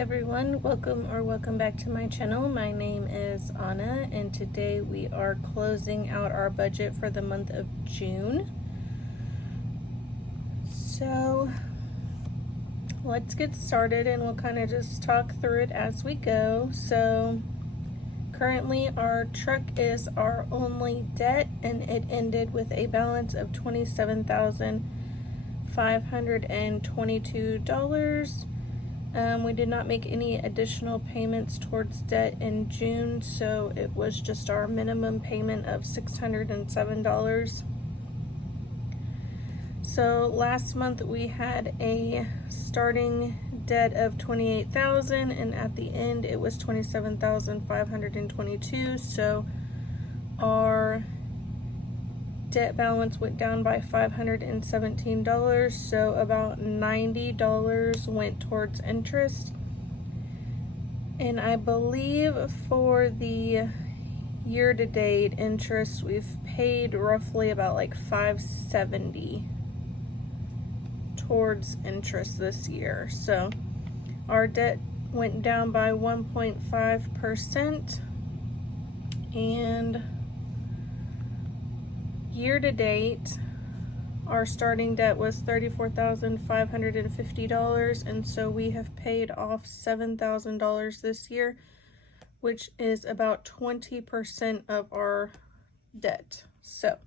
everyone, welcome back to my channel. My name is Anna, and today we are closing out our budget for the month of June. So let's get started and we'll kind of just talk through it as we go. So currently our truck is our only debt, and it ended with a balance of $27,522. We did not make any additional payments towards debt in June, so it was just our minimum payment of $607. So last month we had a starting debt of $28,000, and at the end it was $27,522. So our debt balance went down by $517, so about $90 went towards interest. And I believe for the year-to-date interest, we've paid roughly about like $570 towards interest this year. So our debt went down by 1.5%, and year-to-date, our starting debt was $34,550, and so we have paid off $7,000 this year, which is about 20% of our debt. So,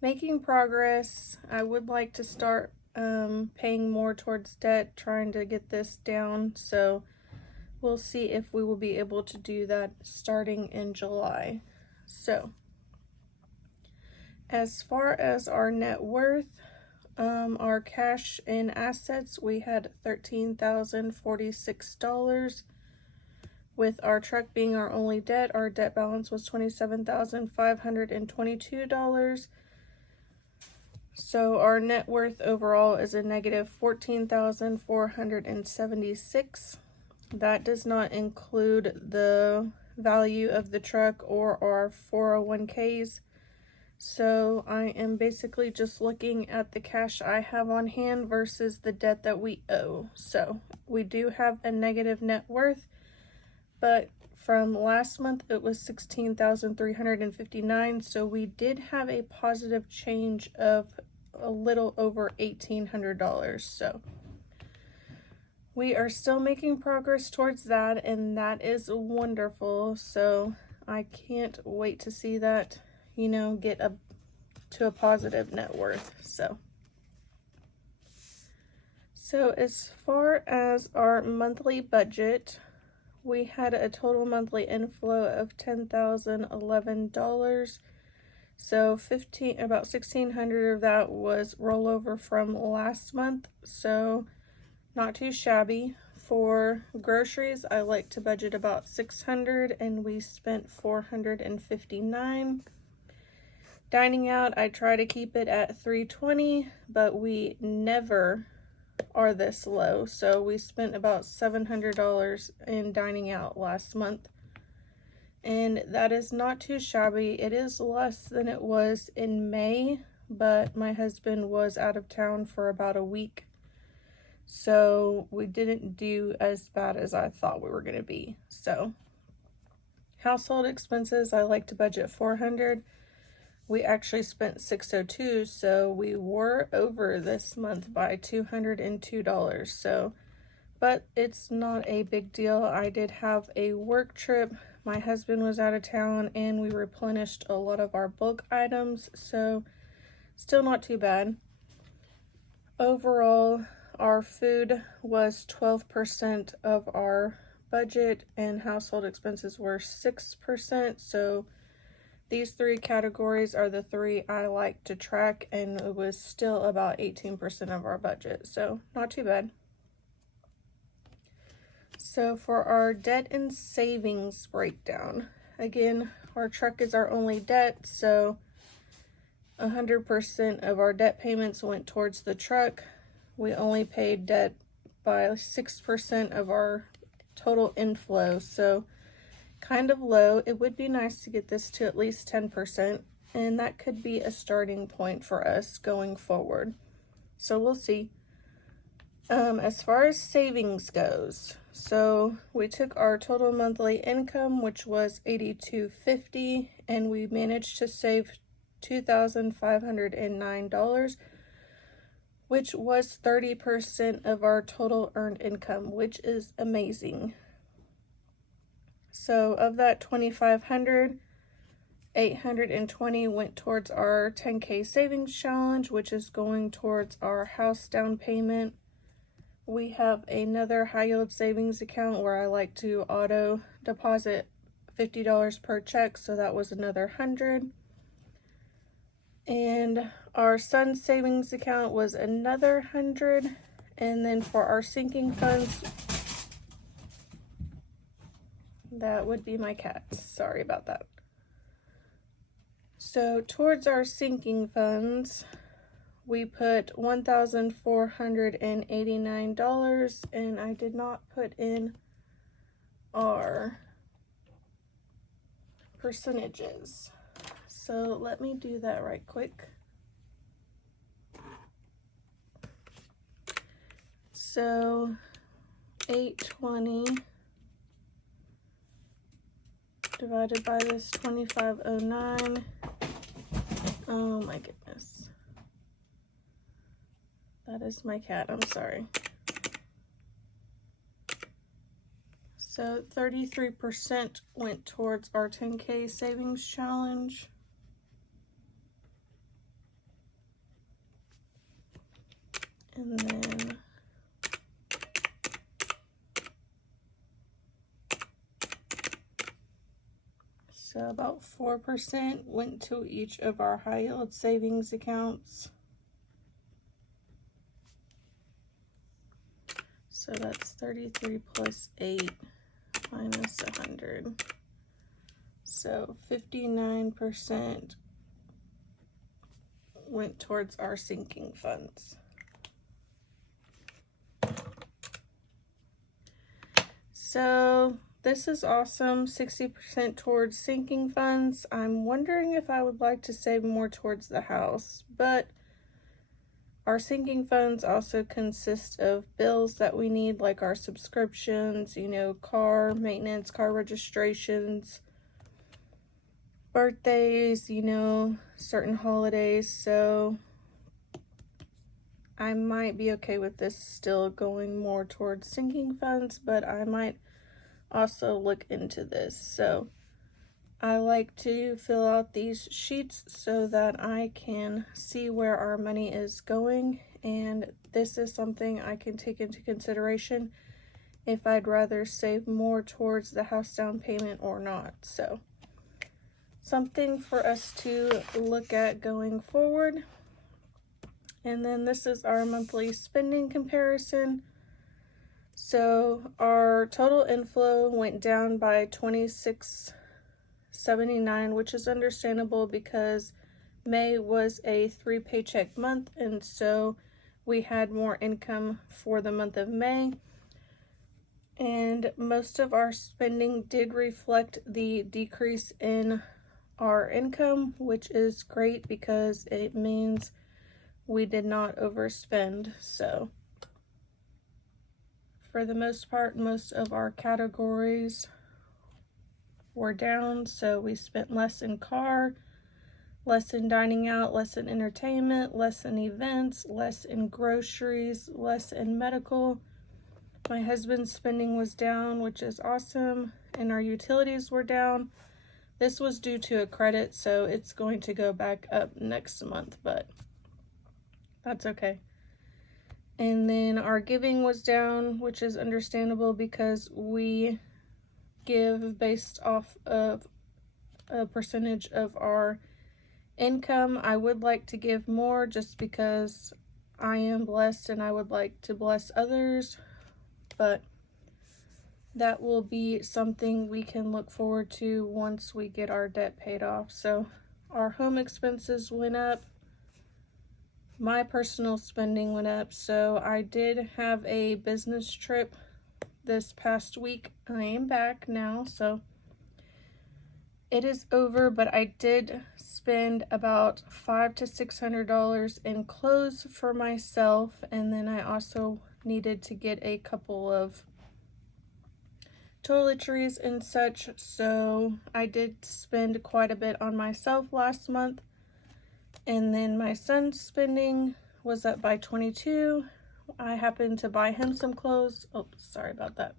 making progress. I would like to start paying more towards debt, trying to get this down, so we'll see if we will be able to do that starting in July. So, as far as our net worth, our cash and assets, we had $13,046. With our truck being our only debt, our debt balance was $27,522. So our net worth overall is a negative $14,476. That does not include the value of the truck or our 401ks. So I am basically just looking at the cash I have on hand versus the debt that we owe. So we do have a negative net worth, but from last month it was $16,359. So we did have a positive change of a little over $1,800. So we are still making progress towards that, and that is wonderful. So I can't wait to see that, you know, get up to a positive net worth. So as far as our monthly budget, we had a total monthly inflow of $10,011. So about $1,600 of that was rollover from last month, so not too shabby. For groceries, I like to budget about $600, and we spent $459. Dining out, I try to keep it at $320, but we never are this low. So we spent about $700 in dining out last month, and that is not too shabby. It is less than it was in May, but my husband was out of town for about a week, so we didn't do as bad as I thought we were going to be. So household expenses, I like to budget $400. We actually spent $602, so we were over this month by $202. So, but it's not a big deal. I did have a work trip. My husband was out of town, and we replenished a lot of our bulk items, so still not too bad. Overall, our food was 12% of our budget, and household expenses were 6%. So these three categories are the three I like to track, and it was still about 18% of our budget, so not too bad. So for our debt and savings breakdown, again, our truck is our only debt, so 100% of our debt payments went towards the truck. We only paid debt by 6% of our total inflow, so kind of low. It would be nice to get this to at least 10%, and that could be a starting point for us going forward. So we'll see. As far as savings goes, So we took our total monthly income, which was $82.50, and we managed to save $2,509, which was 30% of our total earned income, which is amazing. So of that 2,500, 820 went towards our 10K savings challenge, which is going towards our house down payment. We have another high yield savings account where I like to auto deposit $50 per check, so that was another 100. And our son's savings account was another 100. And then for our sinking funds, that would be my cat. Sorry about that. So towards our sinking funds, we put $1,489, and I did not put in our percentages. So let me do that right quick. So 820 divided by this 2509. Oh my goodness. That is my cat, I'm sorry. So 33% went towards our 10K savings challenge. And then so about 4% went to each of our high yield savings accounts. So that's 33 plus 8 minus 100. So 59% went towards our sinking funds. So this is awesome, 60% towards sinking funds. I'm wondering if I would like to save more towards the house, but our sinking funds also consist of bills that we need, like our subscriptions, car maintenance, car registrations, birthdays, certain holidays. So I might be okay with this still going more towards sinking funds, but I might also look into this. So I like to fill out these sheets so that I can see where our money is going, and this is something I can take into consideration if I'd rather save more towards the house down payment or not. So something for us to look at going forward. And then this is our monthly spending comparison. So our total inflow went down by $26.79, which is understandable because May was a 3 paycheck month, and so we had more income for the month of May. And most of our spending did reflect the decrease in our income, which is great because it means we did not overspend. So for the most part, most of our categories were down, so we spent less in car, less in dining out, less in entertainment, less in events, less in groceries, less in medical. My husband's spending was down, which is awesome, and our utilities were down. This was due to a credit, so it's going to go back up next month, but that's okay. And then our giving was down, which is understandable because we give based off of a percentage of our income. I would like to give more just because I am blessed and I would like to bless others, but that will be something we can look forward to once we get our debt paid off. So our home expenses went up. My personal spending went up, so I did have a business trip this past week. I am back now, so it is over, but I did spend about $500 to $600 in clothes for myself, and then I also needed to get a couple of toiletries and such, so I did spend quite a bit on myself last month. And then my son's spending was up by 22. I happened to buy him some clothes. Oh, sorry about that.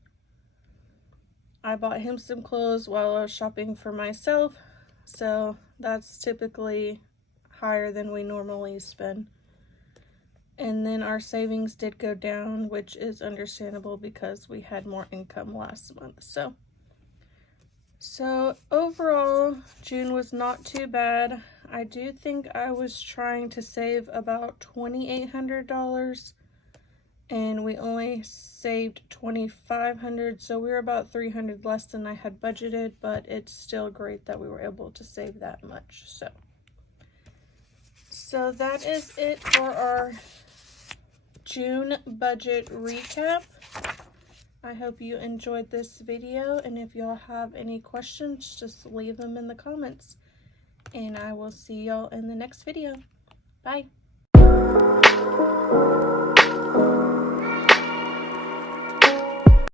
I bought him some clothes while I was shopping for myself, so that's typically higher than we normally spend. And then our savings did go down, which is understandable because we had more income last month. So overall, June was not too bad. I do think I was trying to save about $2,800, and we only saved $2,500, so we were about $300 less than I had budgeted, but it's still great that we were able to save that much. So that is it for our June budget recap. I hope you enjoyed this video, and if y'all have any questions, just leave them in the comments, and I will see y'all in the next video. Bye.